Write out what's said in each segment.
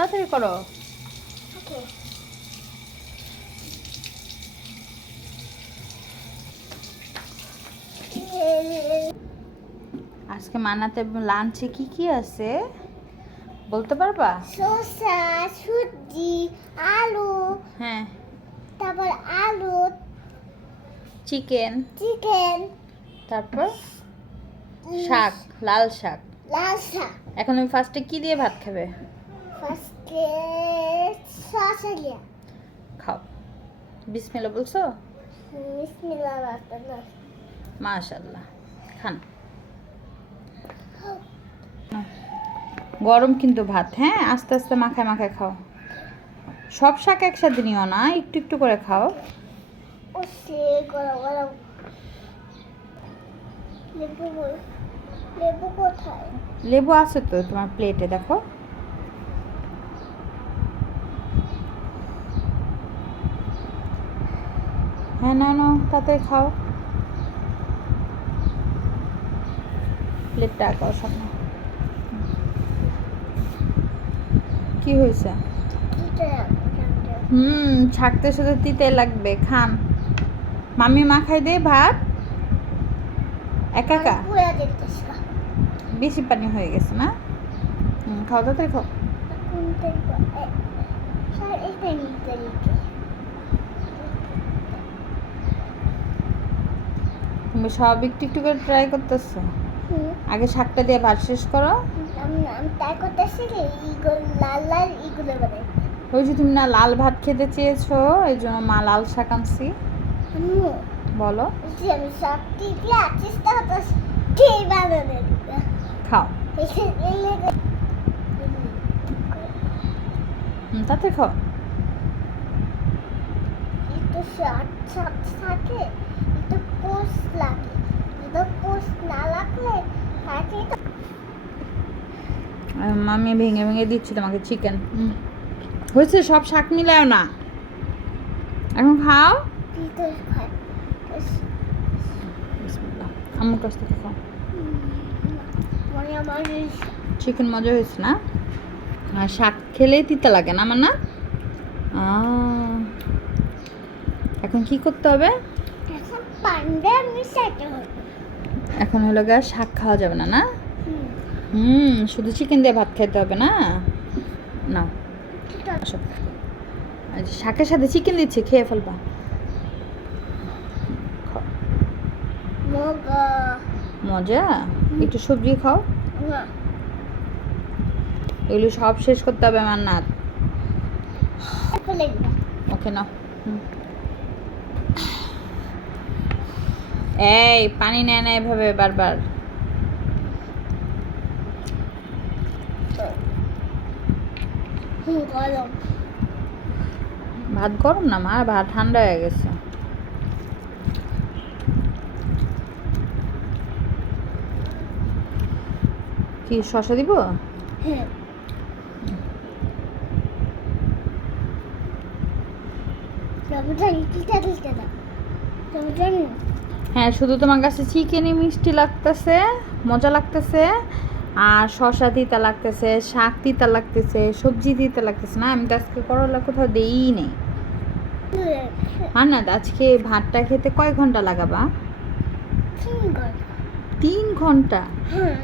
তাড়াতাড়ি করো। আজকে মানাতে লাঞ্চে কি কি আছে? বলতে পারবা? শসা সুজি আলু হ্যাঁ। তারপর আলু চিকেন। চিকেন তারপর? শাক লাল শাক। লাল শাক। এখন তুমি ফার্স্টে কি দিয়ে ভাত খাবে? ফার্স্টে খাও। বিসমিল্লা বলছো? মাশাল্লাহ খান। গরম কিন্তু ভাত হ্যাঁ? আস্তে আস্তে মাখায় মাখায় খাও। সব শাক একসাথে নিও না একটু একটু করে খাও। লেবু আছে তো তোমার প্লেটে দেখো। হ্যাঁ না না তাতে খাও। প্লেটটা আঁকাও সামনে। কি হয়েছে? হুম, ছাকতে সাথে তিতে লাগবে, খান। মামি মাখাই দে ভাত। একা একা? বেশি পানি হয়ে গেছে না? খাও, তাড়াতাড়ি খাও কোনটা স্যার এটা নিতে লিখে তুমি সব একটু একটু করে ট্রাই করতেছো? আগে শাকটা দিয়ে ভাত শেষ করো। তাই করতেছি লাল লাল ইগুলো বানাই। ওই যে তুমি না লাল ভাত খেতে চেয়েছো এই জন্য মা লাল শাক আনছি। বলো। খাও। তাতে খাও। শর্ট থাকে একটু পোস্ট লাগে। যদি পোস্ট না লাগলে মামি ভেঙে ভেঙে দিচ্ছি তোমাকে চিকেন হয়েছে সব শাক মিলাও না। এখন খাও। আম্মুর কাছ থেকে খাও। চিকেন মজা হয়েছে না? আর শাক খেলেই তিতা লাগে না আমার না। এখন কি করতে হবে? এখন পান্ডা মিশাইতে হবে। এখন হলো গা শাক খাওয়া যাবে না না? হুম। হুম শুধু চিকেন দিয়ে ভাত খেতে হবে না? না শাকের সাথে চিকেন দিচ্ছি খেয়ে ফেলবা। মজা? একটু সবজি খাও। এগুলো সব শেষ করতে হবে আমার নাত। দিবা ওকে না এই পানি নেয় না এভাবে বারবার। ভাত গরম না মা? ভাত ঠান্ডা হয়ে গেছে। কি শশা দিব? হ্যাঁ। টমেটো টমেটো হ্যাঁ শুধু তোমার কাছে চিকেনই মিষ্টি লাগতেছে মজা লাগতেছে আর শশা তিতা লাগতেছে শাক তিতা লাগতেছে সবজি তিতা লাগতেছে না আমি তো আজকে করলা কোথাও দেই নেই। আর না আজকে ভাতটা খেতে কয় ঘণ্টা লাগাবা? তিন ঘণ্টা। হ্যাঁ।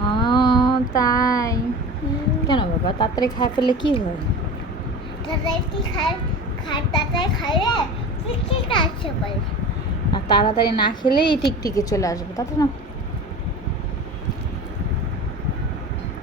ও তাই। কেন বাবা তাড়াতাড়ি খাই ফেললে কি হয়? তাতাই কি খায়? খায় তাতাই আর তাড়াতাড়ি না খেলেই টিকটিকে চলে আসবে তাতে না?